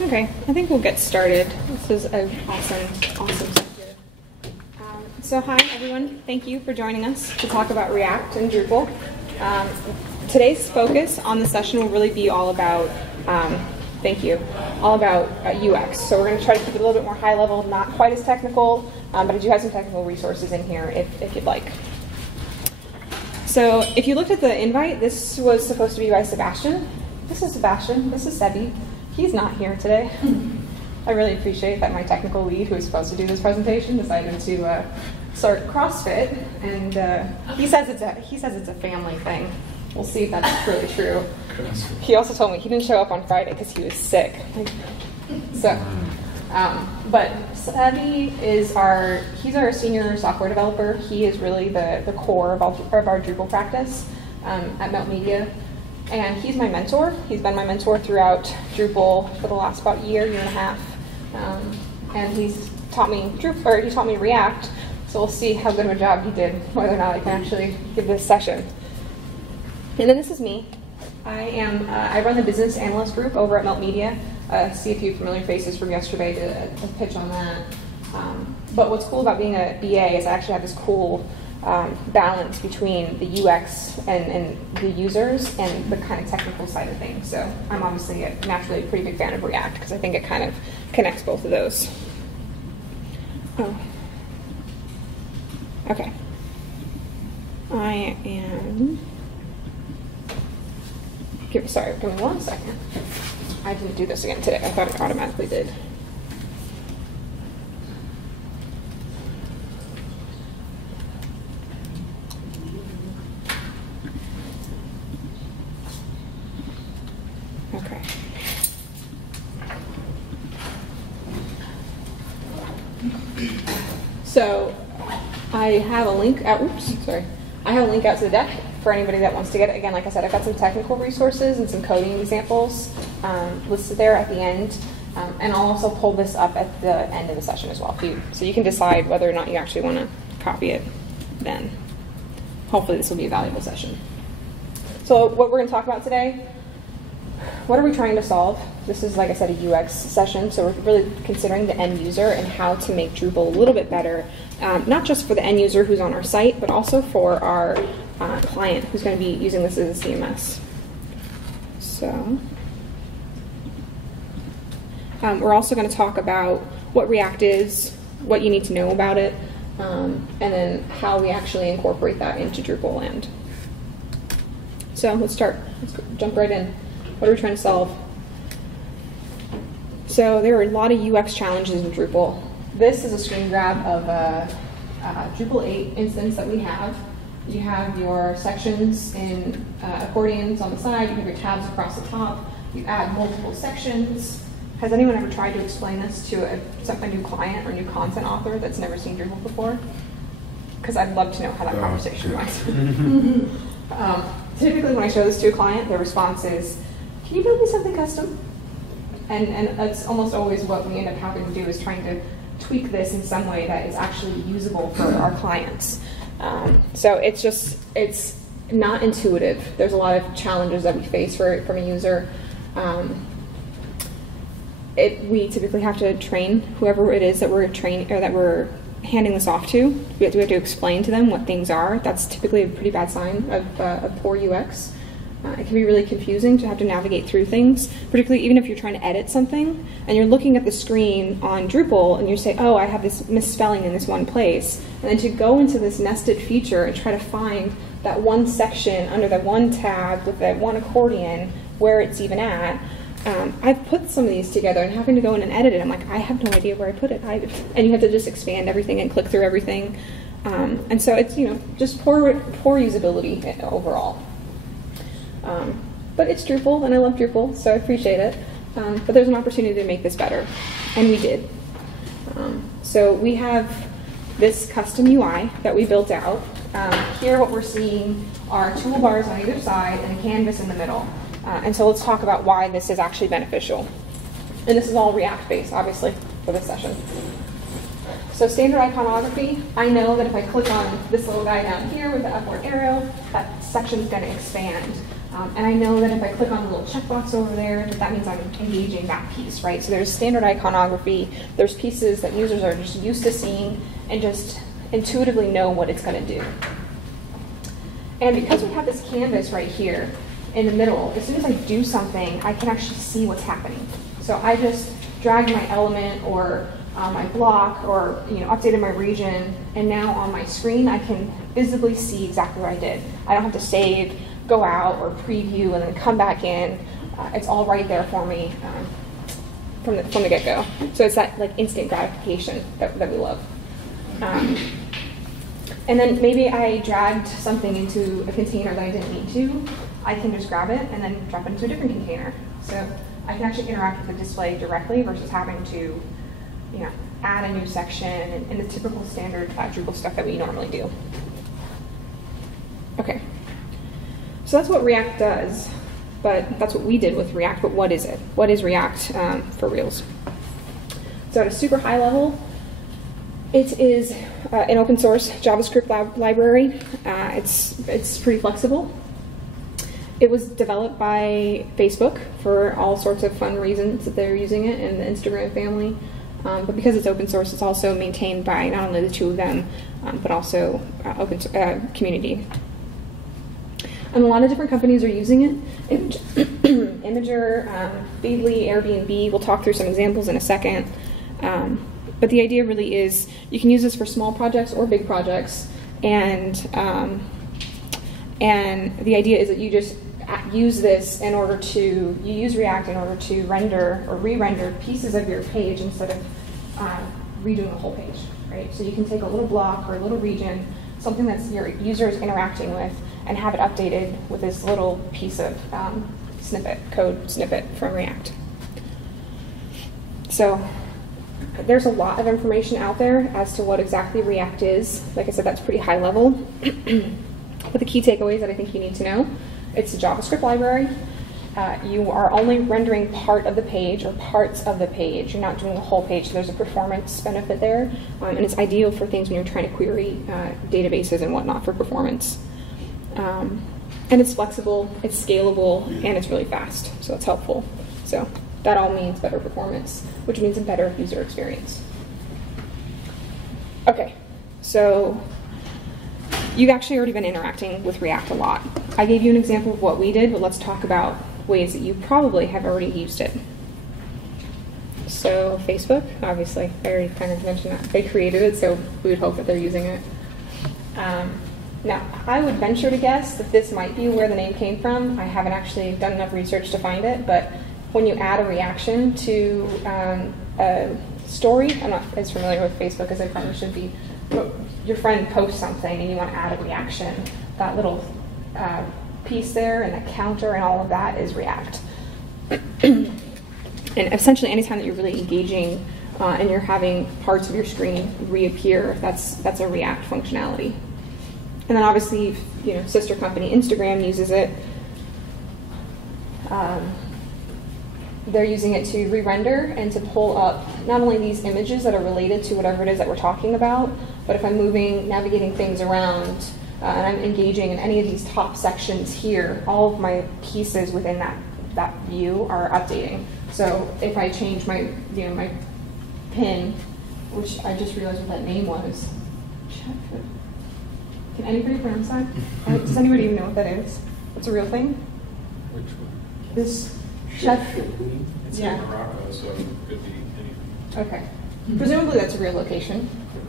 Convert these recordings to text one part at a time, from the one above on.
Okay, I think we'll get started. This is an awesome subject. So hi everyone, thank you for joining us to talk about React and Drupal. Today's focus on the session will really be all about, UX. So we're going to try to keep it a little bit more high level, not quite as technical, but I do have some technical resources in here if you'd like. So if you looked at the invite, this was supposed to be by Sebastian. This is Sebastian, this is Sebi. He's not here today. I really appreciate that my technical lead, who was supposed to do this presentation, decided to start CrossFit, and he says it's a family thing. We'll see if that's really true. He also told me he didn't show up on Friday because he was sick. But Sebi is he's our senior software developer. He is really the core of our Drupal practice at Melt Media. And he's my mentor. He's been my mentor throughout Drupal for the last about year and a half. And he's taught me Drupal, he taught me React. So we'll see how good of a job he did, whether or not I can actually give this session. And then this is me. I run the business analyst group over at Melt Media. See a few familiar faces from yesterday to pitch on that. But what's cool about being a BA is I actually have this cool balance between the UX and the users and the kind of technical side of things. So I'm obviously naturally a pretty big fan of React because I think it kind of connects both of those. Oh. Okay. Sorry, give me 1 second. I didn't do this again today. I thought it automatically did. Okay. So I have a link out. I have a link out to the deck for anybody that wants to get it. Again, like I said, I've got some technical resources and some coding examples listed there at the end. And I'll also pull this up at the end of the session as well, so you can decide whether or not you actually want to copy it then. Hopefully this will be a valuable session. So what we're going to talk about today, what are we trying to solve? This is, like I said, a UX session, so we're really considering the end user and how to make Drupal a little bit better, not just for the end user who's on our site, but also for our client who's going to be using this as a CMS. So we're also going to talk about what React is, what you need to know about it, and then how we actually incorporate that into Drupal land. So let's start. Let's jump right in. What are we trying to solve? So there are a lot of UX challenges in Drupal. This is a screen grab of a Drupal 8 instance that we have. You have your sections in accordions on the side. You have your tabs across the top. You add multiple sections. Has anyone ever tried to explain this to a new client or new content author that's never seen Drupal before? Because I'd love to know how that conversation went. Typically when I show this to a client, their response is, can you build me something custom? And that's almost always what we end up having to do, is trying to tweak this in some way that is actually usable for our clients. So it's not intuitive. There's a lot of challenges that we face from a user. We typically have to train whoever it is that we're training or that we're handing this off to. We have to explain to them what things are. That's typically a pretty bad sign of poor UX. It can be really confusing to have to navigate through things, particularly even if you're trying to edit something and you're looking at the screen on Drupal and you say, oh, I have this misspelling in this one place. And then to go into this nested feature and try to find that one section under that one tab with that one accordion where it's even at. I've put some of these together and having to go in and edit it, I'm like, I have no idea where I put it. And you have to just expand everything and click through everything. And so it's, just poor usability overall. But it's Drupal, and I love Drupal, so I appreciate it. But there's an opportunity to make this better, and we did. So we have this custom UI that we built out. Here what we're seeing are toolbars on either side and a canvas in the middle. And so let's talk about why this is actually beneficial. And this is all React-based, obviously, for this session. So standard iconography, I know that if I click on this little guy down here with the upward arrow, that section's going to expand. And I know that if I click on the little checkbox over there, that means I'm engaging that piece, right? So there's standard iconography. There's pieces that users are just used to seeing and just intuitively know what it's going to do. And because we have this canvas right here in the middle, as soon as I do something, I can actually see what's happening. So I just dragged my element or my block or updated my region, and now on my screen I can visibly see exactly what I did. I don't have to save, go out, or preview and then come back in. It's all right there for me from the get-go. So it's that like instant gratification that we love. And then maybe I dragged something into a container that I didn't need to. I can just grab it and then drop it into a different container. So I can actually interact with the display directly versus having to add a new section and the typical standard Drupal stuff that we normally do. Okay, so that's what React does, but that's what we did with React, but what is it? What is React for Reels? So at a super high level, it is an open source JavaScript library. It's pretty flexible. It was developed by Facebook for all sorts of fun reasons that they're using it in the Instagram family. But because it's open source, it's also maintained by not only the two of them, but also open community. And a lot of different companies are using it. Imager, Feedly, Airbnb. We'll talk through some examples in a second. But the idea really is you can use this for small projects or big projects. And the idea is that you just use this in order to, you use React in order to render or re-render pieces of your page instead of redoing the whole page, right? So you can take a little block or a little region, something that your user is interacting with, and have it updated with this little piece of code snippet from React. So there's a lot of information out there as to what exactly React is. Like I said, that's pretty high level. But the key takeaways that I think you need to know: it's a JavaScript library. You are only rendering part of the page or parts of the page. You're not doing the whole page, so there's a performance benefit there. And it's ideal for things when you're trying to query databases and whatnot for performance. And it's flexible, it's scalable, and it's really fast, so it's helpful. So that all means better performance, which means a better user experience. Okay, so you've actually already been interacting with React a lot. I gave you an example of what we did, but let's talk about ways that you probably have already used it. So Facebook, obviously, I already kind of mentioned that. They created it, so we would hope that they're using it. Now, I would venture to guess that this might be where the name came from. I haven't actually done enough research to find it, but when you add a reaction to a story, I'm not as familiar with Facebook as I probably should be, but your friend posts something and you want to add a reaction, that little piece there and the counter and all of that is React. And essentially anytime that you're really engaging and you're having parts of your screen reappear, that's a React functionality. And then obviously, sister company Instagram uses it. They're using it to re-render and to pull up not only these images that are related to whatever it is that we're talking about, but if I'm navigating things around, and I'm engaging in any of these top sections here, all of my pieces within that view are updating. So if I change my, my pin, which I just realized what that name was. Can anybody pronounce that? Does anybody even know what that is? It's a real thing? Which one? This chef. It's in Morocco, so it could be anything. Okay. Presumably that's a real location.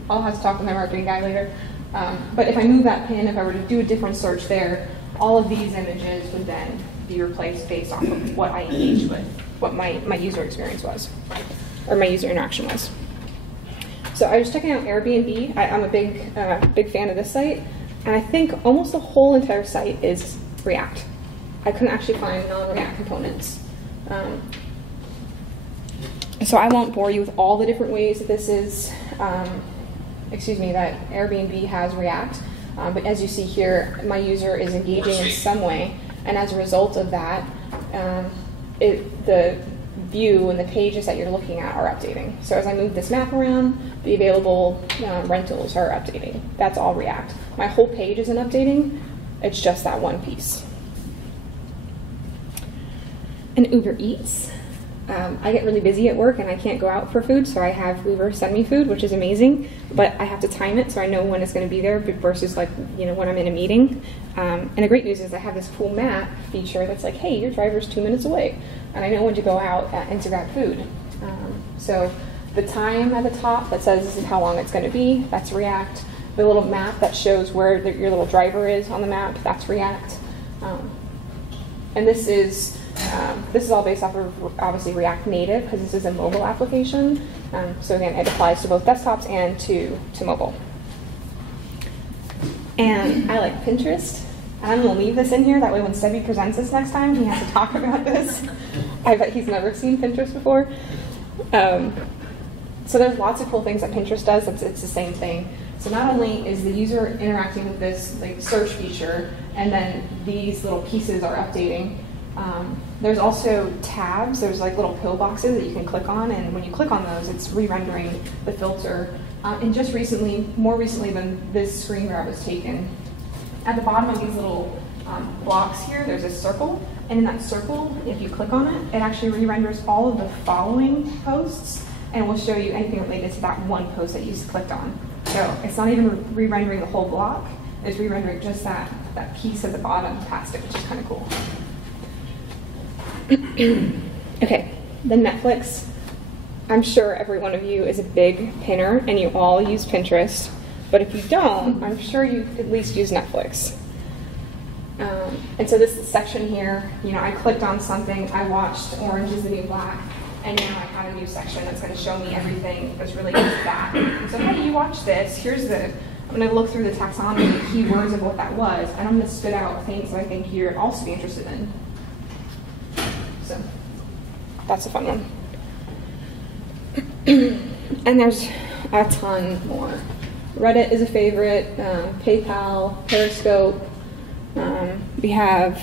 I'll have to talk with my marketing guy later. But if I move that pin, if I were to do a different search there, all of these images would then be replaced based off of what I engaged with, what my user experience was, or my user interaction was. So I was checking out Airbnb. I'm a big fan of this site, and I think almost the whole entire site is React. I couldn't actually find non-React components. So I won't bore you with all the different ways that this is, that Airbnb has React. But as you see here, my user is engaging in some way, and as a result of that, the view and the pages that you're looking at are updating. So as I move this map around, the available rentals are updating. That's all React. My whole page isn't updating, it's just that one piece. And Uber Eats. I get really busy at work and I can't go out for food, so I have Uber send me food, which is amazing, but I have to time it so I know when it's going to be there versus like, when I'm in a meeting. And the great news is I have this cool map feature that's like, hey, your driver's 2 minutes away, and I know when to go out and to grab food. So the time at the top that says this is how long it's going to be, that's React. The little map that shows where your little driver is on the map, that's React. And this is all based off of, obviously, React Native, because this is a mobile application. So again, it applies to both desktops and to mobile. And I like Pinterest. I'm going to leave this in here, that way when Sebi presents this next time, he has to talk about this. I bet he's never seen Pinterest before. So there's lots of cool things that Pinterest does. It's the same thing. So not only is the user interacting with this search feature, and then these little pieces are updating, there's also tabs. There's little pillboxes that you can click on, and when you click on those, it's re-rendering the filter. And just more recently than this screen grab was taken, at the bottom of these little blocks here, there's a circle, and in that circle, if you click on it, it actually re-renders all of the following posts, and will show you anything related to that one post that you just clicked on. So it's not even re-rendering the whole block, it's re-rendering just that piece at the bottom past it, which is kind of cool. Okay, then Netflix. I'm sure every one of you is a big pinner and you all use Pinterest, but if you don't, I'm sure you at least use Netflix. And so this section here, I clicked on something, I watched Orange is the New Black, and now I have a new section that's going to show me everything that's related to that. So hey, you watch this, I'm going to look through the taxonomy, keywords of what that was, and I'm going to spit out things that I think you'd also be interested in. So that's a fun one. And there's a ton more. Reddit is a favorite, PayPal, Periscope. We have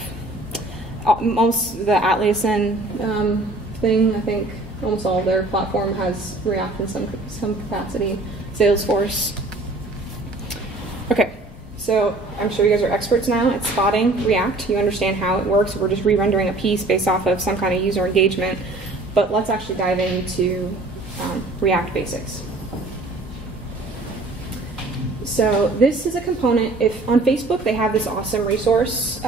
most the Atlassian thing. I think almost all of their platform has React in some capacity. Salesforce. Okay, so I'm sure you guys are experts now at spotting React. You understand how it works. We're just re-rendering a piece based off of some kind of user engagement. But let's actually dive into React basics. So this is a component. If on Facebook they have this awesome resource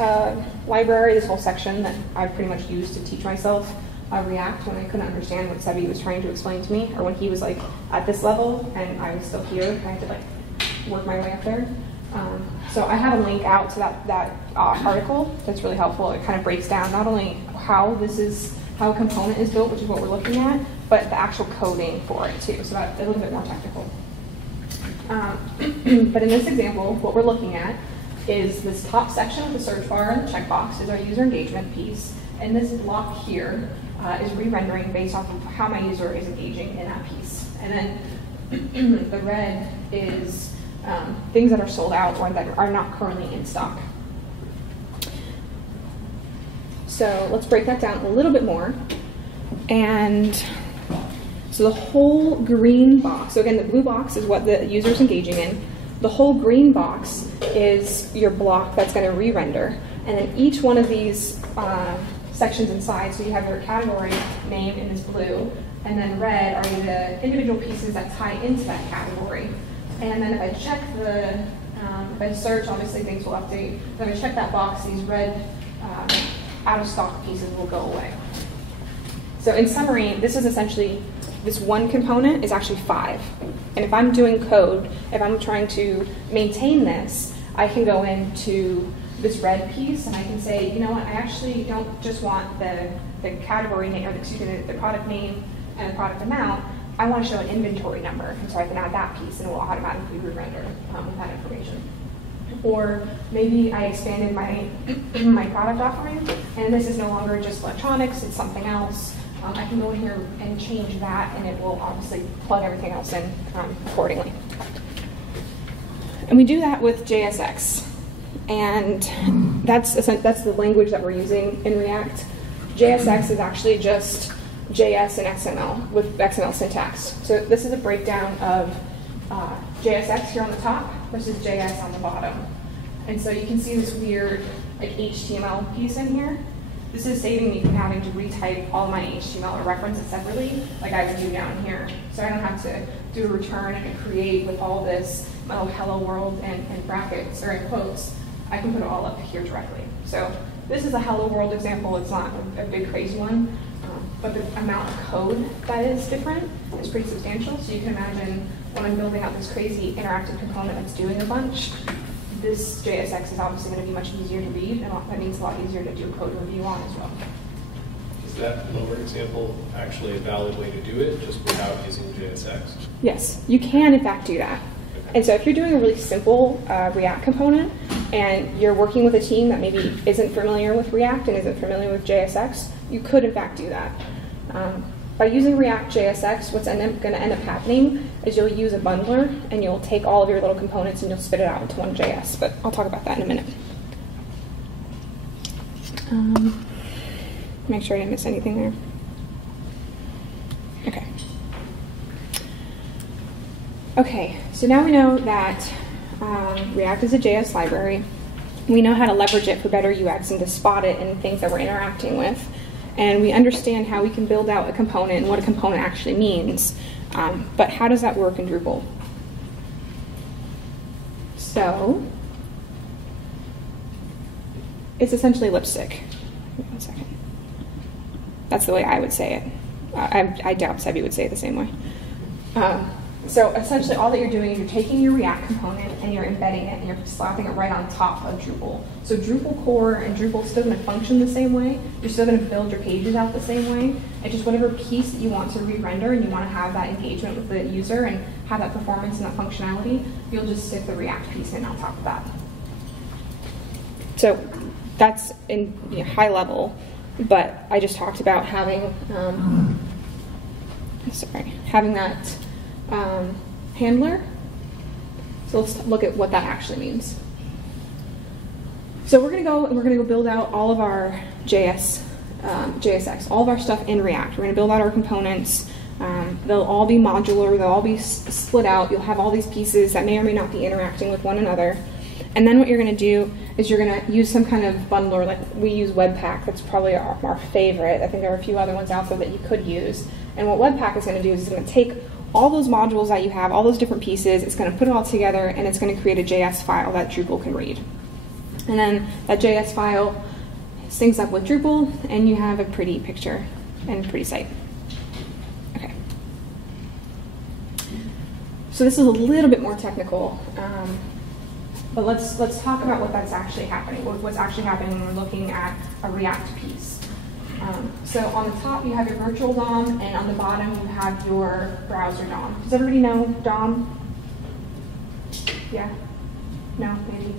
library, this whole section that I pretty much used to teach myself React when I couldn't understand what Sebi was trying to explain to me, or when he was at this level and I was still here trying to work my way up there. So I have a link out to that article that's really helpful. It kind of breaks down not only how a component is built, which is what we're looking at, but the actual coding for it too. So that's a little bit more technical. But in this example, what we're looking at is this top section with the search bar and the checkbox is our user engagement piece. And this block here is re-rendering based off of how my user is engaging in that piece. And then the red is things that are sold out or that are not currently in stock. So let's break that down a little bit more. And so the whole green box, so again, the blue box is what the user is engaging in. The whole green box is your block that's going to re-render. And then each one of these sections inside, so you have your category name in this blue, and then red are the individual pieces that tie into that category. And then if I check if I search, obviously things will update. Then if I check that box, these red out-of-stock pieces will go away. So in summary, this is essentially, this one component is actually 5. And if I'm doing code, if I'm trying to maintain this, I can go into this red piece and I can say, you know what, I actually don't just want the category name, or the product name and the product amount. I want to show an inventory number, and so I can add that piece and it will automatically re-render with that information. Or maybe I expanded my my product offering, and this is no longer just electronics, it's something else. I can go in here and change that, and it will obviously plug everything else in accordingly. And we do that with JSX, and that's the language that we're using in React. JSX is actually just JS and XML with XML syntax. So this is a breakdown of JSX here on the top versus JS on the bottom. And so you can see this weird HTML piece in here. This is saving me from having to retype all my HTML or reference it separately, like I would do down here. So I don't have to do a return and create with all this oh, hello world and brackets or in quotes. I can put it all up here directly. So this is a hello world example. It's not a big crazy one, but the amount of code that is different is pretty substantial. So you can imagine when I'm building out this crazy interactive component that's doing a bunch, this JSX is obviously going to be much easier to read, and that means a lot easier to do code review on as well. Is that lower example actually a valid way to do it, just without using JSX? Yes, you can in fact do that. Okay. And so if you're doing a really simple React component, and you're working with a team that maybe isn't familiar with React and isn't familiar with JSX, you could in fact do that. By using React JSX, what's going to end up happening is you'll use a bundler and you'll take all of your little components and you'll spit it out into one JS, but I'll talk about that in a minute. Make sure I didn't miss anything there. Okay. Okay, so now we know that React is a JS library. We know how to leverage it for better UX and to spot it in things that we're interacting with. And we understand how we can build out a component and what a component actually means. But how does that work in Drupal? So it's essentially lipstick. Give me 1 second. That's the way I would say it. I doubt Sebi would say it the same way. So essentially all that you're doing is you're taking your React component and you're embedding it and you're slapping it right on top of Drupal. So Drupal core and Drupal is still going to function the same way. You're still going to build your pages out the same way. And just whatever piece that you want to re-render and you want to have that engagement with the user and have that performance and that functionality, you'll just stick the React piece in on top of that. So that's in high level, but I just talked about having having that handler. So let's look at what that actually means. So we're going to go and we're going to go build out all of our JSX, all of our stuff in React. We're going to build out our components. They'll all be modular. They'll all be split out. You'll have all these pieces that may or may not be interacting with one another. And then what you're going to do is you're going to use some kind of bundler, like we use Webpack. That's probably our favorite. I think there are a few other ones out there that you could use. And what Webpack is going to do is it's going to take all those modules that you have, all those different pieces, it's going to put it all together, and it's going to create a JS file that Drupal can read. And then that JS file syncs up with Drupal, and you have a pretty picture and a pretty site. Okay. So this is a little bit more technical, but let's talk about what that's actually happening, what's actually happening when we're looking at a React piece. So on the top you have your virtual DOM, and on the bottom you have your browser DOM. Does everybody know DOM? Yeah? No? Maybe?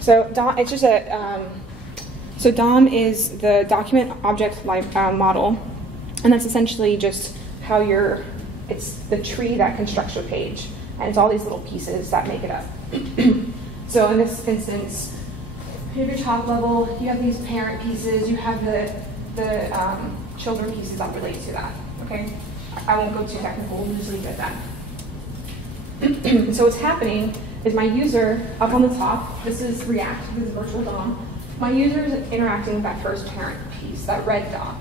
So DOM, it's just so DOM is the document object model, and that's essentially just how it's the tree that constructs your page, and it's all these little pieces that make it up. So in this instance, you have your top level, you have these parent pieces, you have the children pieces that relate to that, okay? I won't go too technical, we'll just leave it at that. So what's happening is my user, up on the top, this is React, this is virtual DOM, my user is interacting with that first parent piece, that red dot.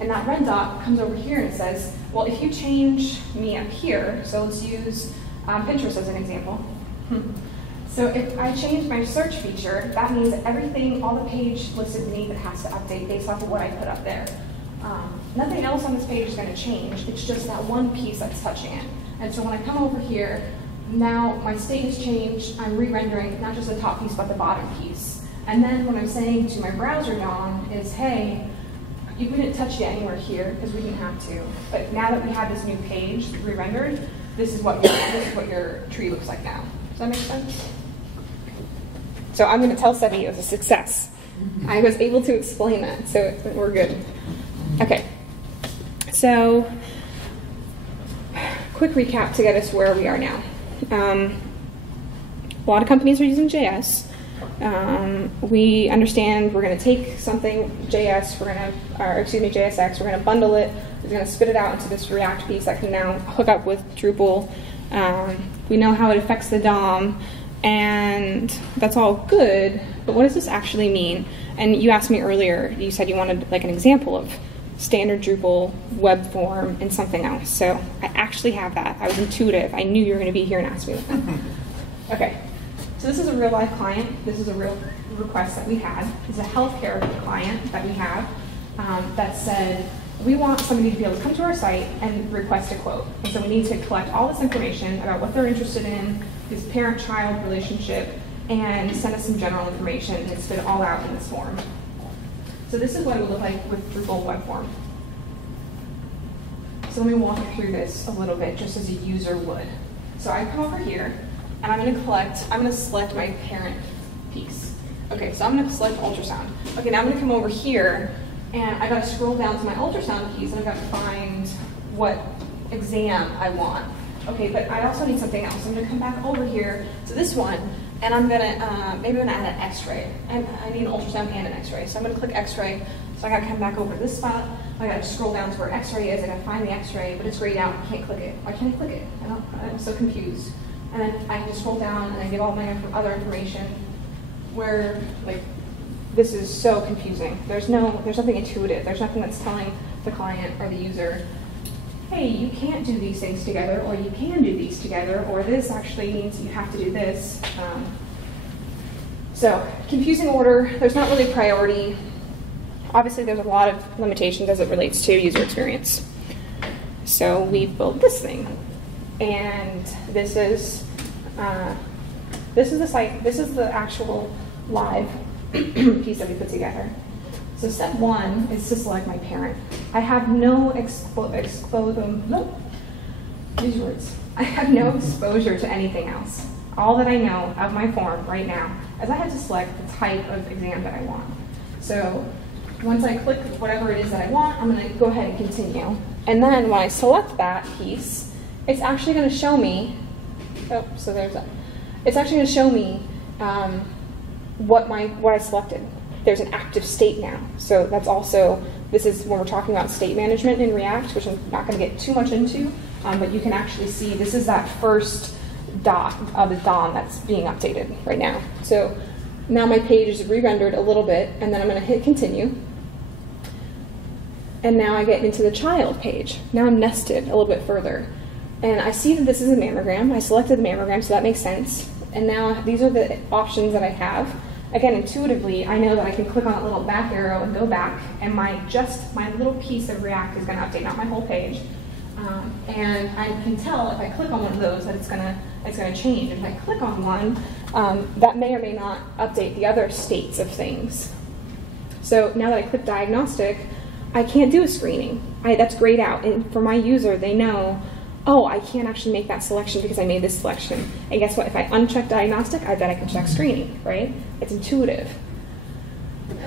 And that red dot comes over here and it says, well, if you change me up here, so let's use Pinterest as an example. So if I change my search feature, that means that everything, all the page listed beneath it has to update based off of what I put up there. Nothing else on this page is going to change. It's just that one piece that's touching it. And so when I come over here, now my state has changed. I'm re-rendering not just the top piece, but the bottom piece. And then what I'm saying to my browser DOM is, hey, we didn't touch you anywhere here because we didn't have to. But now that we have this new page re-rendered, this is what your tree looks like now. Does that make sense? So I'm going to tell Sebi it was a success. I was able to explain that, so we're good. Okay. So, quick recap to get us where we are now. A lot of companies are using JS. We understand we're going to take something JSX, we're going to bundle it, we're going to spit it out into this React piece that can now hook up with Drupal. We know how it affects the DOM. And that's all good, but what does this actually mean? And you asked me earlier, you said you wanted like an example of standard Drupal web form and something else. So I actually have that. I was intuitive. I knew you were going to be here and ask me that. Okay, so this is a real life client. This is a real request that we had. It's a healthcare client that we have that said, we want somebody to be able to come to our site and request a quote. And so we need to collect all this information about what they're interested in, this parent-child relationship, and send us some general information and spit it all out in this form. So this is what it would look like with Drupal web form. So let me walk you through this a little bit, just as a user would. So I come over here, and I'm going to select my parent piece. Okay, so I'm going to select ultrasound. Okay, now I'm going to come over here, and I got to scroll down to my ultrasound piece, and I've got to find what exam I want. Okay, but I also need something else. I'm going to come back over here to this one, and I'm going to, maybe I'm going to add an x-ray. I need an ultrasound and an x-ray. So I'm going to click x-ray. So I got to come back over to this spot. I got to scroll down to where x-ray is. I got to find the x-ray, but it's grayed out. I can't click it. Why can't I click it? I'm so confused. And then I can scroll down, and I get all my other information where, like, this is so confusing. There's nothing intuitive. There's nothing that's telling the client or the user, hey, you can't do these things together, or you can do these together, or this actually means you have to do this. So confusing order, there's not really priority. Obviously, there's a lot of limitations as it relates to user experience. So we built this thing, and this is the site. This is the actual live piece that we put together. So step one is to select my parent. I have no I have no exposure to anything else. All that I know of my form right now is I have to select the type of exam that I want. So once I click whatever it is that I want, I'm going to go ahead and continue. And then when I select that piece, it's actually going to show me, it's actually going to show me what I selected. There's an active state now. So that's also, this is when we're talking about state management in React, which I'm not going to get too much into, but you can actually see this is that first dot of the DOM that's being updated right now. So now my page is re-rendered a little bit, and then I'm going to hit continue. And now I get into the child page. Now I'm nested a little bit further. And I see that this is a mammogram. I selected the mammogram, so that makes sense. And now these are the options that I have. Again, intuitively, I know that I can click on that little back arrow and go back, and my little piece of React is going to update, not my whole page. And I can tell if I click on one of those that it's going to change. If I click on one, that may or may not update the other states of things. So now that I click diagnostic, I can't do a screening. That's grayed out, and for my user, they know, oh, I can't actually make that selection because I made this selection. And guess what? If I uncheck diagnostic, I bet I can check screening, right? It's intuitive.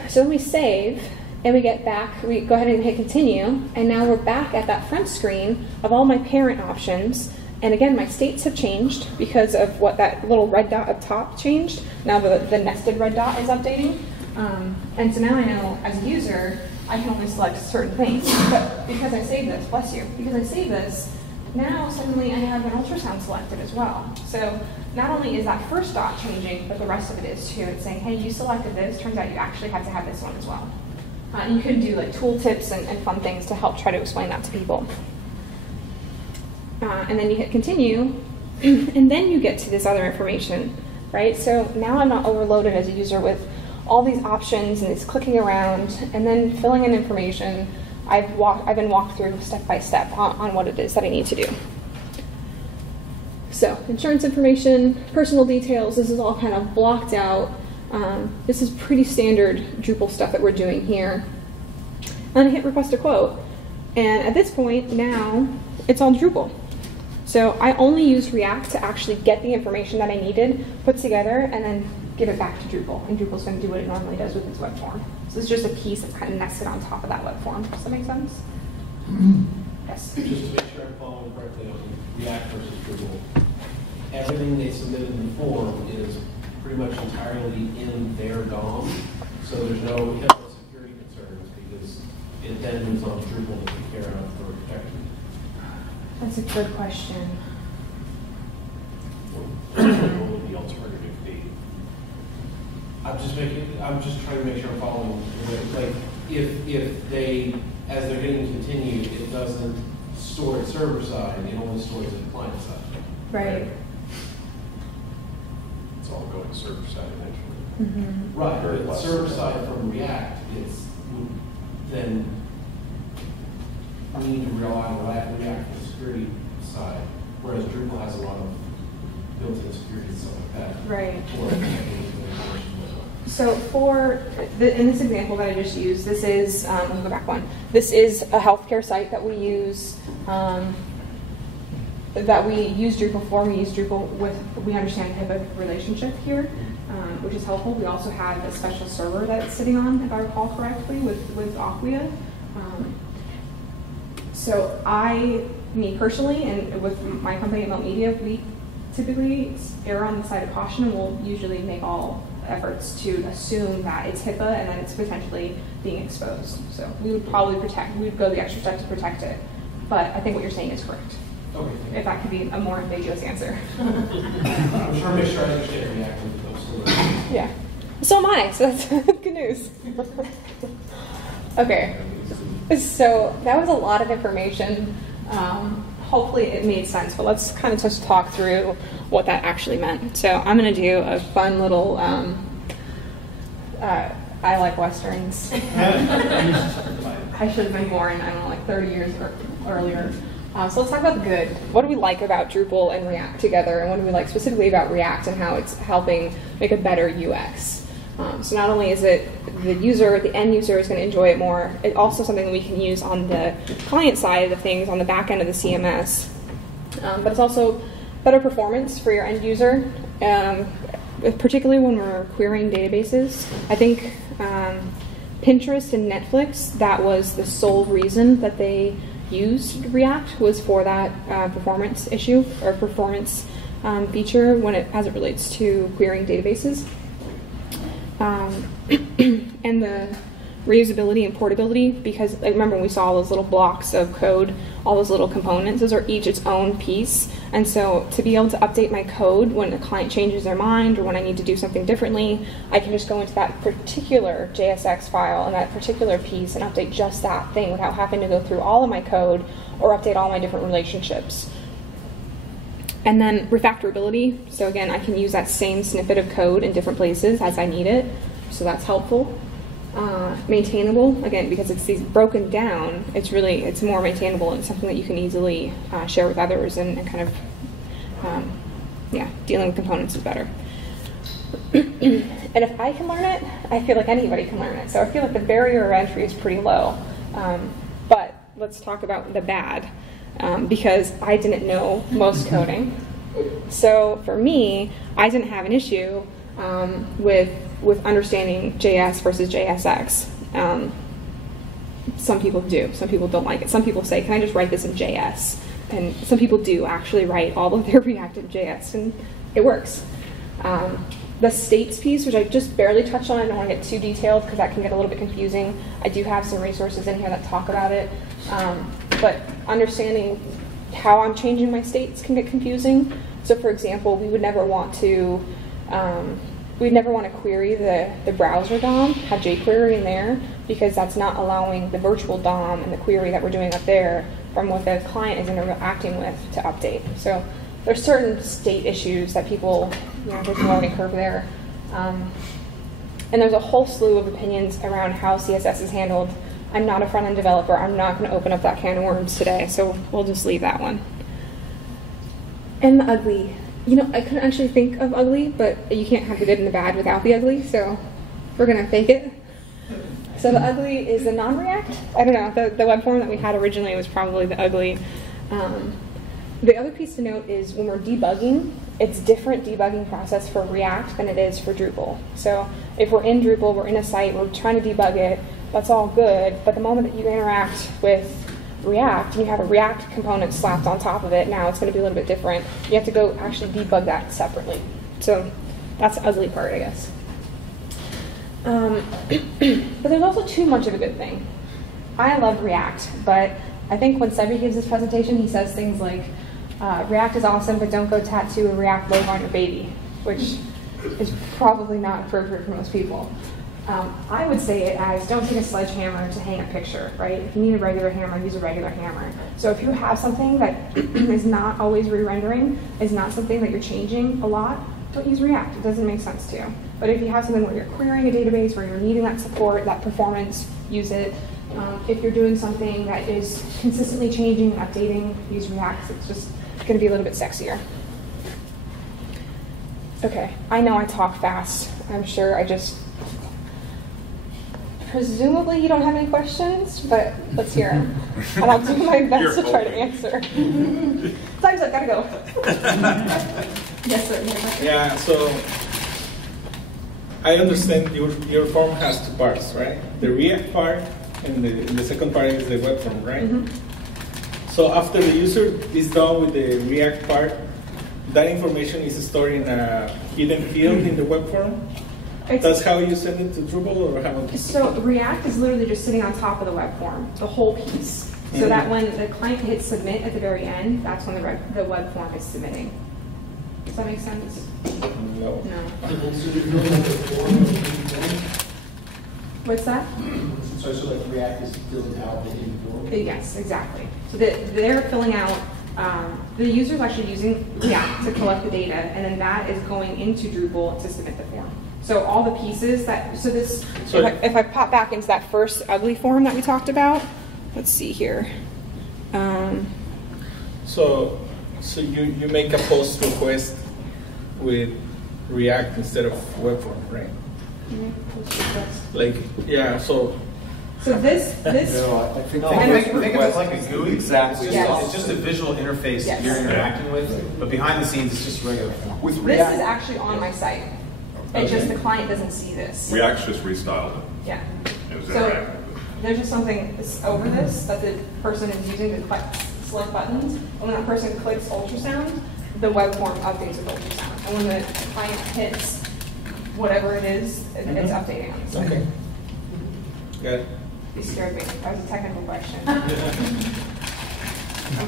So then we save, and we get back, we go ahead and hit continue, and now we're back at that front screen of all my parent options. And again, my states have changed because of what that little red dot up top changed. Now the nested red dot is updating. And so now I know, as a user, I can only select certain things. But because I saved this, bless you, because I saved this, now suddenly I have an ultrasound selected as well. So not only is that first dot changing, but the rest of it is too. It's saying, hey, you selected this. Turns out you actually have to have this one as well. You could do like tooltips and fun things to help try to explain that to people. And then you hit continue, and then you get to this other information, right? So now I'm not overloaded as a user with all these options and it's clicking around and then filling in information. I've been walked through step by step on what it is that I need to do. So insurance information, personal details, this is all kind of blocked out. This is pretty standard Drupal stuff that we're doing here. And I hit request a quote. And at this point, now it's all Drupal. So I only used React to actually get the information that I needed, put together, and then give it back to Drupal. And Drupal's going to do what it normally does with its web form. So it's just a piece that's kind of nested on top of that web form. Does that make sense? Yes? Just to make sure I'm following correctly on React versus Drupal, everything they submitted in the form is pretty much entirely in their DOM, so there's no security concerns because it then moves on to Drupal to take care of for protection. That's a good question. Drupal would be all alternative be? I'm just trying to make sure I'm following. Like, if they, as they're getting continued, it doesn't store it server side, it only stores it client side. Right. It's all going server side eventually. Mm-hmm. Right, Very but less. server side from React is, then we need to rely on React for the security side, whereas Drupal has a lot of built-in security and stuff like that. Right. For it. So in this example that I just used, this is, let me go back one. This is a healthcare site that we use, Drupal for. We use Drupal with, we understand the HIPAA relationship here, which is helpful. We also have a special server that it's sitting on, if I recall correctly, with Acquia. So me personally, and with my company, Melt Media, we typically err on the side of caution, and we'll usually make all efforts to assume that it's HIPAA and that it's potentially being exposed. So we would probably we would go the extra step to protect it. But I think what you're saying is correct. Okay. If that could be a more ambiguous answer. I'm trying to make sure I understand React with those. Yeah. So am I, so that's good news. Okay. So that was a lot of information. Hopefully it made sense, but let's kind of just talk through what that actually meant. So I'm going to do a fun little, I like Westerns. I should have been born, I don't know, like 30 years earlier. So let's talk about the good. What do we like about Drupal and React together, and what do we like specifically about React and how it's helping make a better UX? So not only is it the end user is going to enjoy it more, it's also something that we can use on the client side of the things, on the back end of the CMS. But it's also better performance for your end user, particularly when we're querying databases. I think Pinterest and Netflix, that was the sole reason that they used React, was for that performance issue or performance feature as it relates to querying databases. And the reusability and portability, because remember we saw those little blocks of code, all those little components, those are each its own piece. And so to be able to update my code when a client changes their mind or when I need to do something differently, I can just go into that particular JSX file and that particular piece and update just that thing without having to go through all of my code or update all my different relationships. And then refactorability, so again, I can use that same snippet of code in different places as I need it, so that's helpful. Maintainable, again, because it's these broken down, it's more maintainable and something that you can easily share with others and kind of, dealing with components is better. And if I can learn it, I feel like anybody can learn it. So I feel like the barrier of entry is pretty low. But let's talk about the bad. Because I didn't know most coding. So for me, I didn't have an issue with understanding JS versus JSX. Some people do. Some people don't like it. Some people say, can I just write this in JS? And some people do actually write all of their React in JS, and it works. The states piece, which I just barely touched on, I don't want to get too detailed because that can get a little bit confusing. I do have some resources in here that talk about it. But understanding how I'm changing my states can get confusing. So for example, we would never want to query the browser DOM, have jQuery in there, because that's not allowing the virtual DOM and the query that we're doing up there from what the client is interacting with to update. So there's certain state issues that people, there's a learning curve there. And there's a whole slew of opinions around how CSS is handled. I'm not a front-end developer. I'm not going to open up that can of worms today, so we'll just leave that one. And the ugly. I couldn't actually think of ugly, but you can't have the good and the bad without the ugly, so we're going to fake it. So the ugly is the non-React. I don't know, the web form that we had originally was probably the ugly. The other piece to note is when we're debugging, it's different debugging process for React than it is for Drupal. So if we're in Drupal, we're in a site, we're trying to debug it, that's all good, but the moment that you interact with React and you have a React component slapped on top of it, now it's going to be a little bit different. You have to go actually debug that separately. So that's the ugly part, I guess. But there's also too much of a good thing. I love React, but I think when Sebi gives this presentation, he says things like, React is awesome, but don't go tattoo a React logo on your baby. which is probably not appropriate for most people. I would say it as, don't take a sledgehammer to hang a picture, right? If you need a regular hammer, use a regular hammer. So if you have something that is not always re-rendering, is not something that you're changing a lot, don't use React. It doesn't make sense to you. But if you have something where you're querying a database, where you're needing that support, that performance, use it. If you're doing something that is consistently changing and updating, use React. It's just going to be a little bit sexier. Okay, I know I talk fast. I'm sure I just... Presumably you don't have any questions, but let's hear them. And I'll do my best to try to answer. Time's up, gotta go. Yes, sir. Yeah, so I understand your form has two parts, right? The React part and the second part is the web form, right? Mm-hmm. So after the user is done with the React part, that information is stored in a hidden field in the web form? That's how you send it to Drupal, or how? So React is literally just sitting on top of the web form, the whole piece. So that when the client hits submit at the very end, that's when the web form is submitting. Does that make sense? No. No. What's that? So like React is filling out the form? Yes, exactly. So they're filling out, the user's actually using React to collect the data, and then that is going into Drupal to submit the form. So all the pieces that, if I pop back into that first ugly form that we talked about, let's see here. So you make a post request with React instead of web form, right? Like, yeah, so this. No, I think think of it like a GUI. Exactly. Yes. It's just a visual interface Yes. you're interacting with, but behind the scenes, it's just a regular form. With This React, is actually on my site. It's just the client doesn't see this. React's just restyled it. Yeah. It was So interactive. there's just something over this that the person is using to select buttons. And when that person clicks ultrasound, the web form updates with ultrasound. And when the client hits whatever it is, it's updating on the site. okay. Good. You scared me. That was a technical question. Am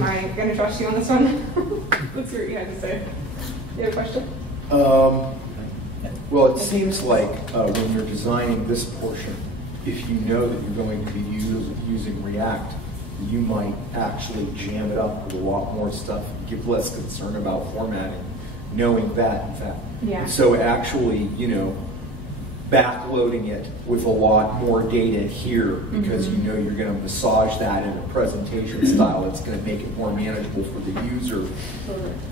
I going to trust you on this one? Let's hear what you have to say. You have a question? well, it seems like when you're designing this portion, if you know that you're going to be using React, you might actually jam it up with a lot more stuff, give less concern about formatting, knowing that, in fact. Yeah. So actually, backloading it with a lot more data here, because you know you're going to massage that in a presentation style that's going to make it more manageable for the user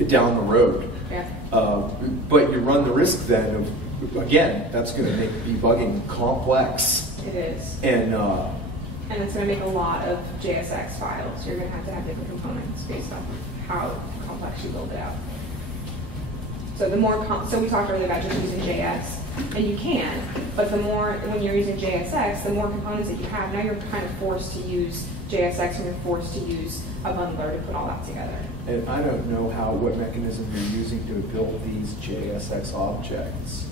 down the road. Yeah. But you run the risk then of, again, that's going to make debugging complex. It is. And it's going to make a lot of JSX files. You're going to have different components based on how complex you build it out. So the more, so we talked earlier about just using JS, and you can, but the more, when you're using JSX, the more components that you have, now you're kind of forced to use JSX, and you're forced to use a bundler to put all that together. And I don't know what mechanism you're using to build these JSX objects.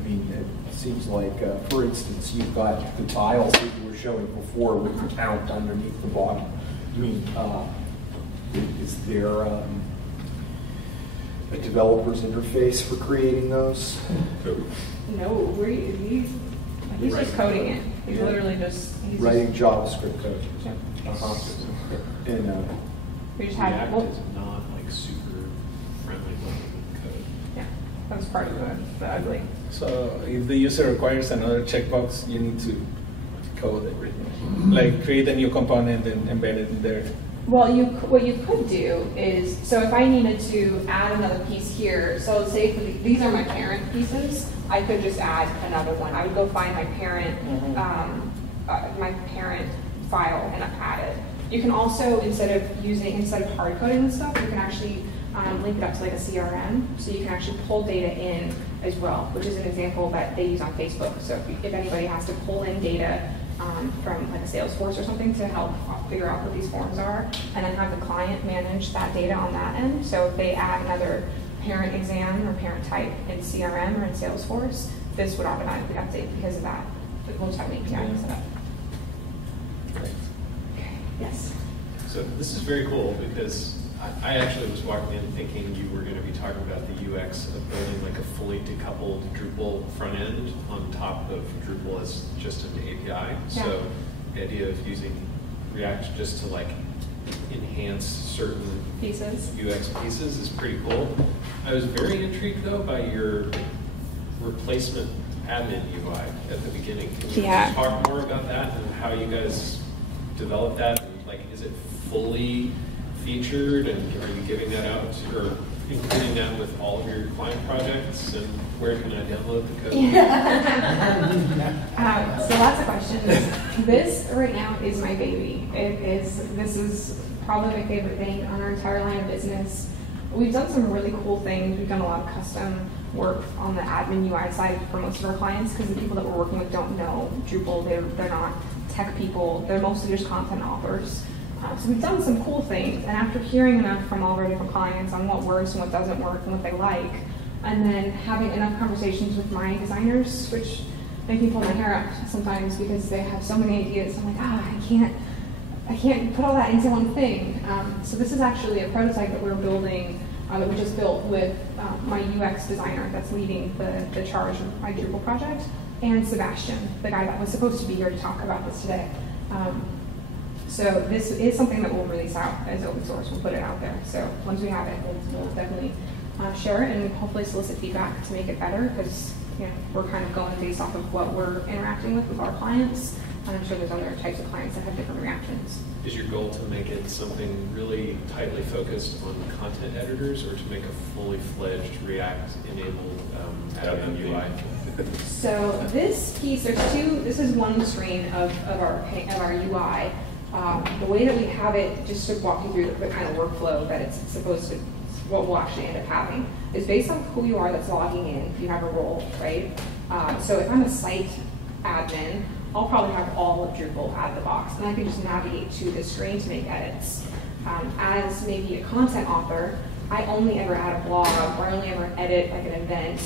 I mean, it seems like, for instance, you've got the tiles that you were showing before with the count underneath the bottom. I mean, is there a developer's interface for creating those? No, he's just coding it. He's literally just writing JavaScript code. Yep. And We just had React is not like super friendly looking code. yeah, that was part of the ugly. So if the user requires another checkbox, you need to code everything. Like create a new component and embed it in there. Well, what you could do is, so if I needed to add another piece here, so say these are my parent pieces, I could just add another one. I would go find my parent, file and add it. You can also, instead of hard coding and stuff, you can actually link it up to like a CRM, so you can actually pull data in as well, which is an example that they use on Facebook. So if anybody has to pull in data from like a Salesforce or something to help figure out what these forms are, and then have the client manage that data on that end. So if they add another parent exam or parent type in CRM or in Salesforce, this would automatically update because of that. We'll just have an API set up. Okay. Yes. So this is very cool because I actually was walking in thinking you were going to be talking about the UX of building like a fully decoupled Drupal front end on top of Drupal as just an API. Yeah. So the idea of using React just to like enhance certain Pieces. UX pieces is pretty cool. I was very intrigued though by your replacement admin UI at the beginning. Can you Yeah. talk more about that and how you guys developed that? And, like, is it fully featured, and are you giving that out or including that with all of your client projects? And where can I download the code? So lots of questions. This right now is my baby. This is probably my favorite thing on our entire line of business. We've done some really cool things. We've done a lot of custom work on the admin UI side for most of our clients because the people that we're working with don't know Drupal. They're not tech people. They're mostly just content authors. So we've done some cool things, and after hearing enough from all of our different clients on what works and what doesn't work and what they like, and then having enough conversations with my designers, which make me pull my hair out sometimes because they have so many ideas. I'm like, I can't put all that into one thing. So this is actually a prototype that we're building, that we just built with my UX designer that's leading the charge of my Drupal project, and Sebastian, the guy that was supposed to be here to talk about this today. So this is something that we'll release out as open source. We'll put it out there. So once we have it, we'll definitely share it and hopefully solicit feedback to make it better, because we're kind of going based off of what we're interacting with our clients. And I'm sure there's other types of clients that have different reactions. Is your goal to make it something really tightly focused on content editors, or to make a fully fledged React-enabled admin UI? So this piece, this is one screen of our UI. The way that we have it, just to walk you through the kind of workflow that it's supposed to, what we'll actually end up having, is based on who you are that's logging in, if you have a role, right? So if I'm a site admin, I'll probably have all of Drupal out of the box, and I can just navigate to the screen to make edits. As maybe a content author, I only ever add a blog, or I only ever edit like an event.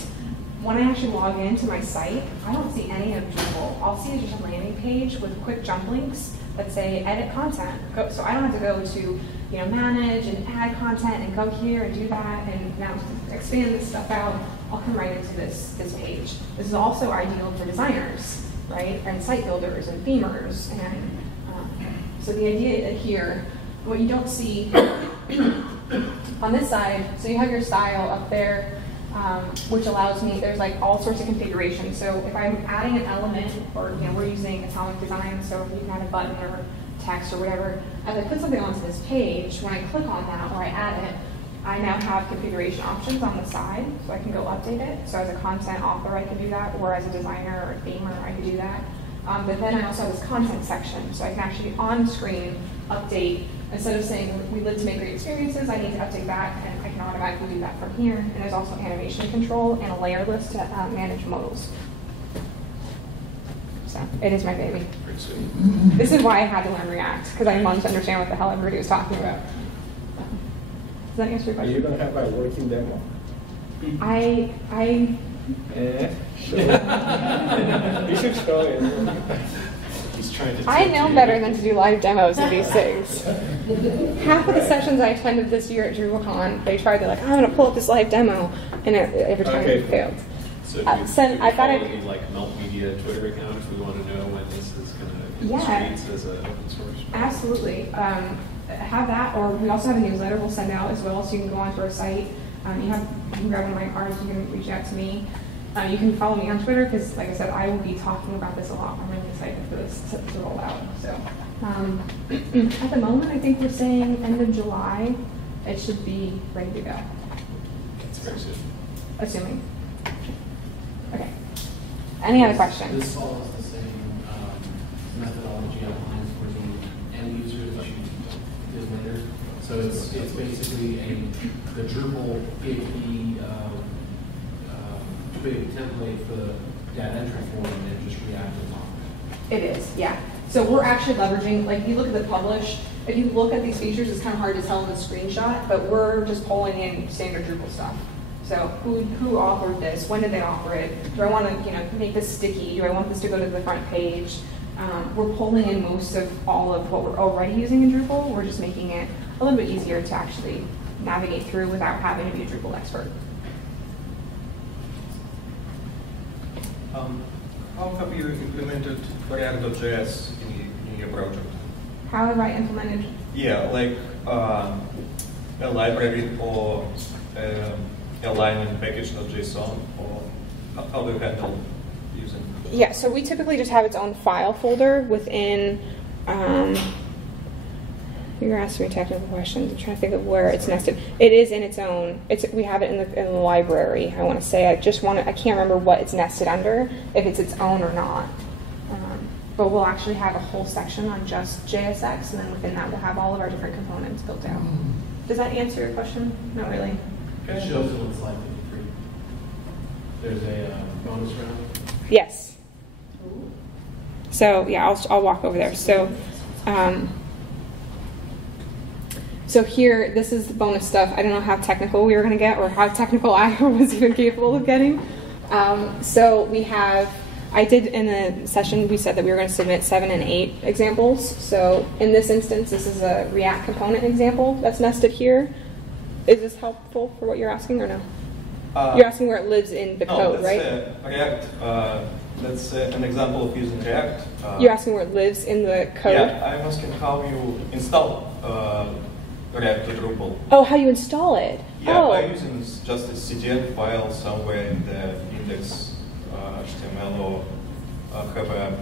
When I actually log into my site, I don't see any of Drupal. All I'll see is just a landing page with quick jump links that say edit content. So I don't have to go to manage and add content and go here and do that and now expand this stuff out. I'll come right into this page. This is also ideal for designers, right? And site builders and themers. And so the idea here, what you don't see on this side, so you have your style up there, which allows me, there's like all sorts of configuration. So if I'm adding an element, or we're using atomic design, so you can add a button or text or whatever, as I put something onto this page, when I click on that or I add it, I now have configuration options on the side, so I can go update it. So as a content author, I can do that, or as a designer or a themer, I can do that. But then I also have this content section, so I can actually on screen update. Instead of saying we live to make great experiences, I need to update that, and I can automatically do that from here. And there's also animation control and a layer list to manage modals. So it is my baby. Pretty sweet. This is why I had to learn React, because I wanted to understand what the hell everybody was talking about. Does that answer your Are question? you going to have a working demo? I Show it. You should show it. He's trying to. I know better than to do live demos of these things. Half of the sessions I attended this year at DrupalCon, they're like, I'm going to pull up this live demo, and every time it failed. So I've got follow it. the like Melt Media Twitter account if we want to know when this is going to Yeah. streets as an open source. Absolutely. Have that, or we also have a newsletter we'll send out as well, so you can go onto our site. You can grab one of my cards, you can reach out to me. You can follow me on Twitter, because like I said, I will be talking about this a lot. I'm really excited for this to roll out. So at the moment, I think we're saying end of July, it should be ready to go. It's very soon. Assuming. Okay. Any other questions? This follows the same methodology outlined for the end users that you did later. So it's basically the Drupal PHP big template for the data entry form, and then just React on top. It is, yeah. So we're actually leveraging, like if you look at the publish, if you look at these features, it's kind of hard to tell in the screenshot, but we're just pulling in standard Drupal stuff. So who authored this? When did they author it? Do I want to make this sticky? Do I want this to go to the front page? We're pulling in most of all of what we're already using in Drupal. We're just making it a little bit easier to actually navigate through without having to be a Drupal expert. How have you implemented React.js in your project? How have I implemented? Yeah, like a library or a line in package.json, or how do you handle using? Yeah, so we typically just have its own file folder within. You're asking me technical questions. I'm trying to think of where it's nested. It is in its own. We have it in the library. I want to say. I can't remember what it's nested under, if it's its own or not. But we'll actually have a whole section on just JSX, and then within that we'll have all of our different components built out. Does that answer your question? Not really. It shows it on slide 53. There's a bonus round. Yes. So yeah, I'll walk over there. So. So here, this is the bonus stuff. I don't know how technical we were going to get, or how technical I was even capable of getting. So we have, I did in the session, we said that we were going to submit 7 and 8 examples. So in this instance, this is a React component example that's nested here. Is this helpful for what you're asking, or no? You're asking where it lives in the code, right? React. That's an example of using React. You're asking where it lives in the code? Yeah, I'm asking how you install React to Drupal. Oh, how you install it? Yeah, oh. by using just a CDN file somewhere in the index HTML, or have a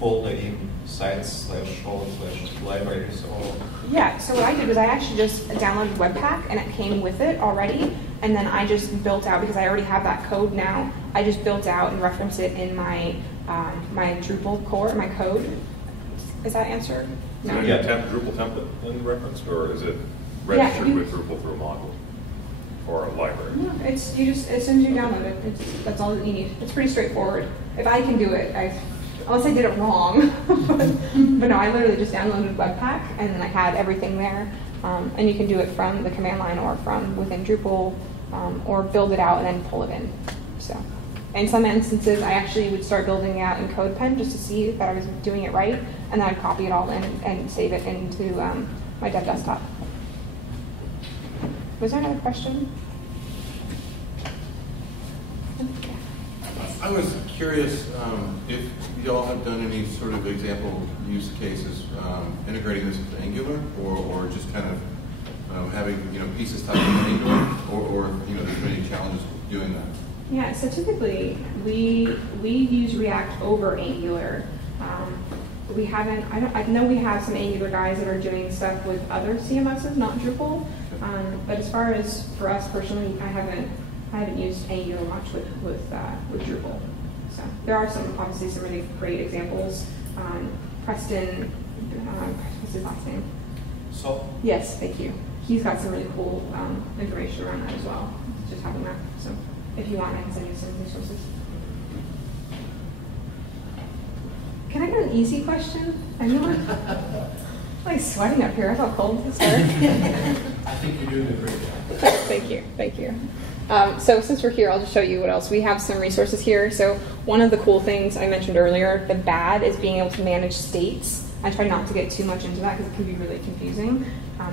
folder in sites/all/libraries. Or Yeah, so what I did was I actually just downloaded Webpack, and it came with it already, and then I just built out, because I already have that code now, I just built out and referenced it in my my Drupal core, my code. Is that answer? No. So Drupal template then referenced, or is it registered with Drupal through a module or a library? No, it's you just as soon as you download it, that's all that you need. It's pretty straightforward. If I can do it, unless I did it wrong, but no, I literally just downloaded Webpack, and then I had everything there. And you can do it from the command line or from within Drupal, or build it out and then pull it in. So, in some instances, I actually would start building it out in CodePen just to see that I was doing it right, and then I'd copy it all in and save it into my dev desktop. Was there another question? I was curious if y'all have done any sort of example use cases integrating this with Angular, or just kind of having pieces tied to Angular, or there's been any challenges doing that. Yeah, so typically we use React over Angular. We haven't. I know we have some Angular guys that are doing stuff with other CMSs, not Drupal. But as far as for us personally, I haven't used Angular much with Drupal. So there are obviously some really great examples. Preston, what's his last name? So Yes, thank you. He's got some really cool information around that as well. Just having that. So if you want, I can send you some resources. Can I get an easy question? I know I'm like sweating up here. I felt cold to start. I think you're doing a great job. Thank you. Thank you. So since we're here, I'll just show you what else. We have some resources here. So one of the cool things I mentioned earlier, the bad, is being able to manage states. I try not to get too much into that because it can be really confusing.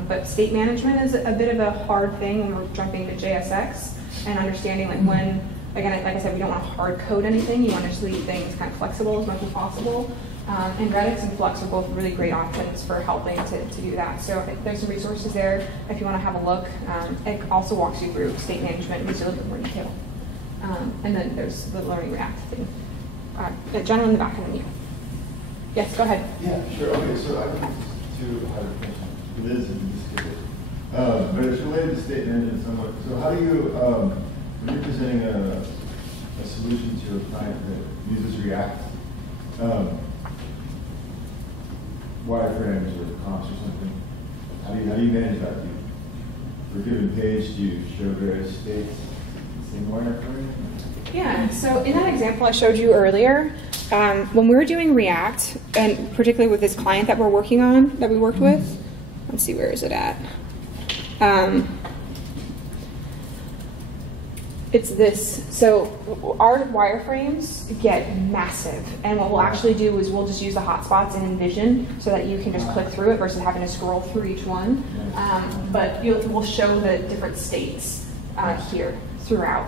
But state management is a bit of a hard thing when we're jumping to JSX and understanding like when, again, like I said, we don't want to hard code anything. You want to just leave things kind of flexible as much as possible. And Redux and Flux are both really great options for helping to do that. So there's some resources there if you want to have a look. It also walks you through state management in a little bit more detail. And then there's the Learning React thing. General in the back, and then you. Yes, go ahead. Yeah, sure. Okay, so I have two other questions. It is in this case. But it's related to state management somewhat. So how do you, when you're presenting a solution to a client that uses React, wireframes or comps or something, how do you manage that? For a given page, do you show various states in the same wireframe? Yeah, so in that example I showed you earlier, when we were doing React, and particularly with this client that we're working on, that we worked with, let's see, where is it at? It's this. So our wireframes get massive, and what we'll actually do is we'll just use the hotspots in Envision so that you can just click through it versus having to scroll through each one. But we'll show the different states here throughout.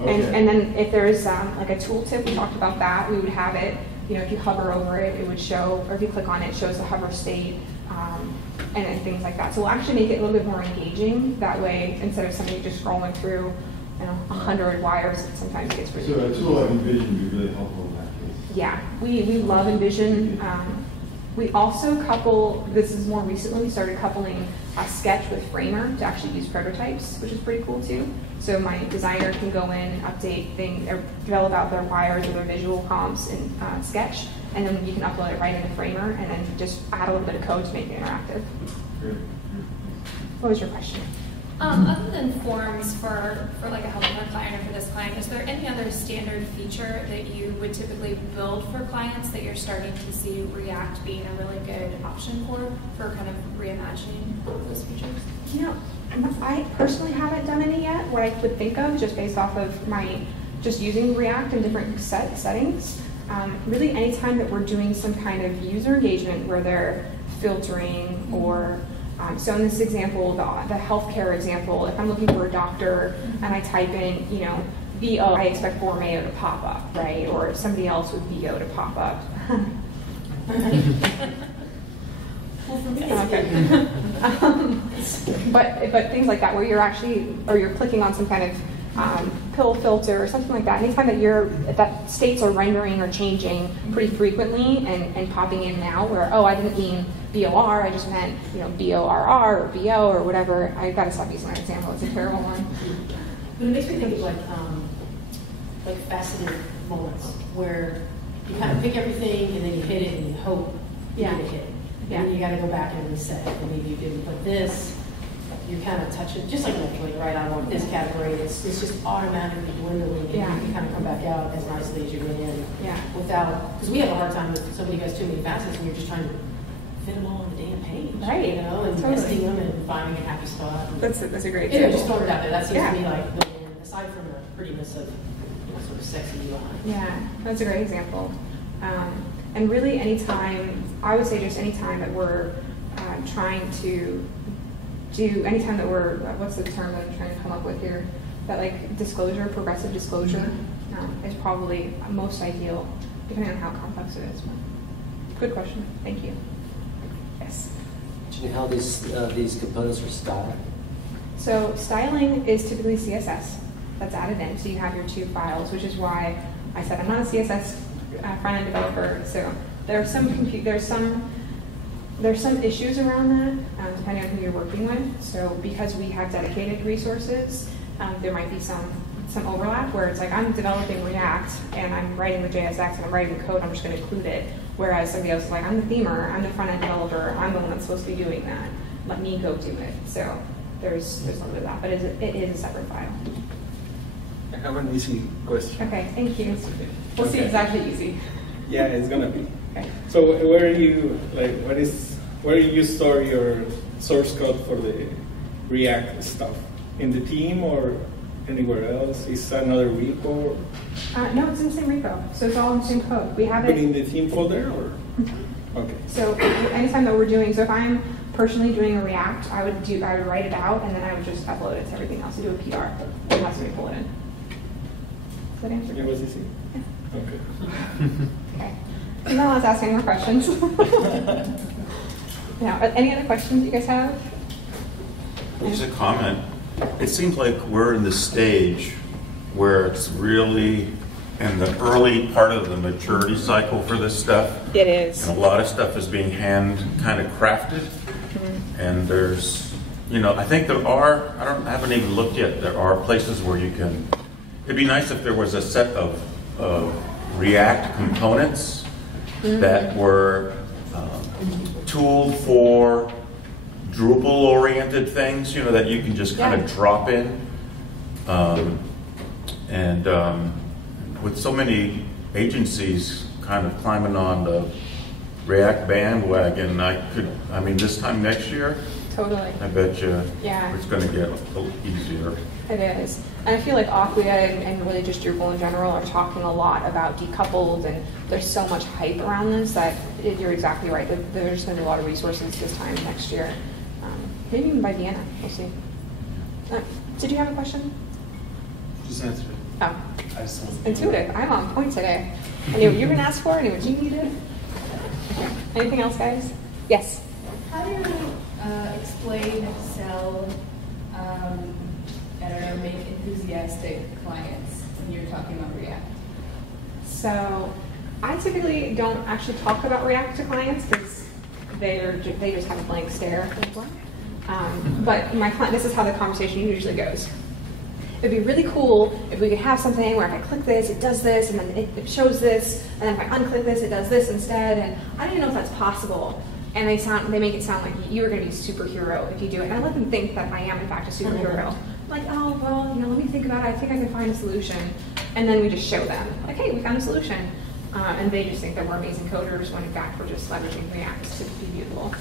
Okay. And then if there's like a tooltip, we talked about that, we would have it, if you hover over it, it would show, or if you click on it, it shows the hover state, and things like that. So we'll actually make it a little bit more engaging. That way, instead of somebody just scrolling through 100 wires, sometimes it gets really So a tool like Envision would be really helpful in that case. Yeah, we love Envision. We also couple, this is more recently, we started coupling Sketch with Framer to actually use prototypes, which is pretty cool too. So my designer can go in and update things, or develop out their wires or their visual comps in Sketch, and then you can upload it right into Framer, and then just add a little bit of code to make it interactive. Great. What was your question? Other than forms for like a helping client or for this client, is there any other standard feature that you would typically build for clients that you're starting to see React being a really good option for kind of reimagining those features? I personally haven't done any yet. What I would think of, just based off of my just using React in different settings, really anytime that we're doing some kind of user engagement where they're filtering or so in this example, the healthcare example, if I'm looking for a doctor and I type in, VO, I expect Borromeo to pop up, right? Or somebody else with VO to pop up. Okay. But things like that, where you're actually, or you're clicking on some kind of pill filter or something like that. Anytime that states are rendering or changing pretty frequently and popping in now, where I didn't mean BOR, I just meant BORR or BO or whatever. I gotta stop using that example. It's a terrible one. But it makes me think of like faceted moments where you kind of pick everything and then you hit it and you hope you get it hit. Yeah. And then you got to go back and reset it. And maybe you didn't put this. You kind of touch it, just like right, I want this category. It's just automatically dwindling, and you kind of come back out as nicely as you went in. Yeah. Without, because we have a hard time with somebody who has too many facets, and you're just trying to fit them all on the damn page, right? And testing them and finding a happy spot. That's a great. Anyway, just throwing it out there. That seems to be like, aside from the prettiness of sort of sexy UI. Yeah, that's a great example. And really, anytime that we're trying to do, anytime that we're, what's the term that I'm trying to come up with here? That like disclosure, progressive disclosure, is probably most ideal, depending on how complex it is. Good question. Thank you. Yes. Do you know how these components are styled? So styling is typically CSS that's added in. So you have your two files, which is why I said I'm not a CSS front-end developer. So there's some issues around that, depending on who you're working with. So because we have dedicated resources, there might be some overlap where it's like I'm developing React and I'm writing the JSX and I'm writing the code, I'm just going to include it. Whereas somebody else is like, I'm the themer, I'm the front-end developer, I'm the one that's supposed to be doing that. Let me go do it. So there's a little bit of that, but it is a separate file. I have an easy question. Okay, thank you. We'll see if it's actually easy. Yeah, it's gonna be. Okay. So where do you store your source code for the React stuff? In the team or anywhere else? Is another repo? No, it's in the same repo. So it's all in the same code. We have it. But in the team folder or? Okay. So anytime that we're doing, so if I'm personally doing a React, I would write it out and then I would just upload it to everything else to do a PR and have somebody pull it in. Does that answer? It was easy. Yeah. Okay. Okay. And now let's ask any more questions. Now, any other questions you guys have? Just a comment. It seems like we're in the stage where it's really in the early part of the maturity cycle for this stuff. It is. And a lot of stuff is being hand kind of crafted. Mm-hmm. And there's, I think there are, I haven't even looked yet, there are places where you can, it'd be nice if there was a set of React components that were tooled for Drupal-oriented things, that you can just kind of drop in. With so many agencies kind of climbing on the React bandwagon, this time next year, Totally. I bet you Yeah. it's going to get a little easier. It is. And I feel like Acquia and really just Drupal in general are talking a lot about decoupled, and there's so much hype around this that you're exactly right. There's going to be a lot of resources this time next year. Maybe even by Vienna. We'll see. Did you have a question? Just answer it. Oh. Intuitive. I'm on point today. I knew what you were going to ask for, I knew what you needed. Okay. Anything else, guys? Yes? How do you explain, sell, I don't know, make enthusiastic clients when you're talking about React? So I typically don't actually talk about React to clients because they just have a blank stare. But my client, this is how the conversation usually goes. It'd be really cool if we could have something where if I click this, it does this, and then it shows this, and then if I unclick this, it does this instead, and I don't even know if that's possible. And they make it sound like you're going to be a superhero if you do it. And I let them think that I am, in fact, a superhero. I'm like, oh, well, let me think about it. I think I can find a solution. And then we just show them, like, hey, we found a solution. And they just think that we're amazing coders when, in fact, we're just leveraging React to be beautiful.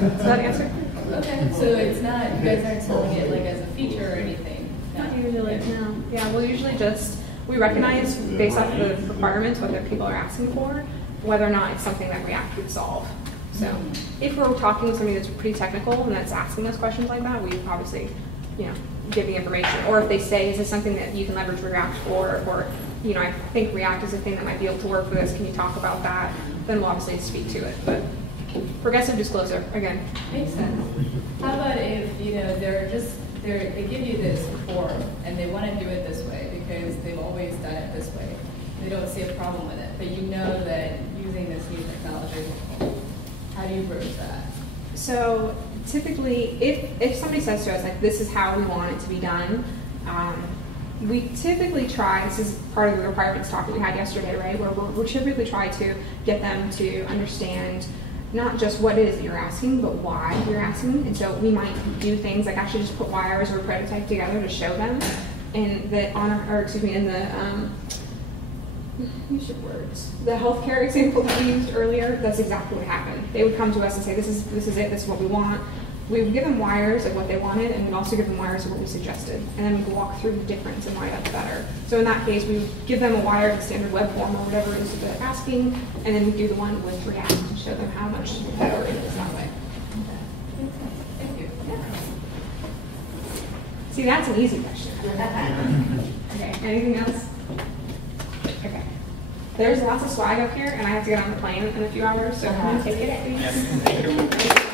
Does that answer? Okay, so it's not, you guys aren't selling it like as a feature or anything? Not usually, no. Yeah, we'll usually just, we recognize based off the requirements, what the people are asking for, whether or not it's something that React would solve. So if we're talking with somebody that's pretty technical and that's asking us questions like that, we obviously, give the information. Or if they say, is this something that you can leverage React for, or, I think React is a thing that might be able to work for this, can you talk about that? Then we'll obviously speak to it. But progressive disclosure, again. Makes sense. How about if, they give you this form and they want to do it this way because they've always done it this way. They don't see a problem with it, but you know that using this new technology, how do you broach that? So typically, if somebody says to us, like, this is how we want it to be done, we typically try, this is part of the requirements talk that we had yesterday, right, where we'll typically try to get them to understand not just what it is that you're asking, but why you're asking. And so we might do things like actually just put wires or a prototype together to show them. And that in the use your words. The healthcare example that we used earlier, that's exactly what happened. They would come to us and say, this is it, this is what we want. We would give them wires of what they wanted, and we'd also give them wires of what we suggested. And then we'd walk through the difference and why that's better. So in that case, we would give them a wire in standard web form or whatever it is that they're asking, and then we'd do the one with React to show them how much better it is that way. Thank you. Yeah. See, that's an easy question. Okay, anything else? Okay. There's lots of swag up here, and I have to get on the plane in a few hours, so come and take it, please.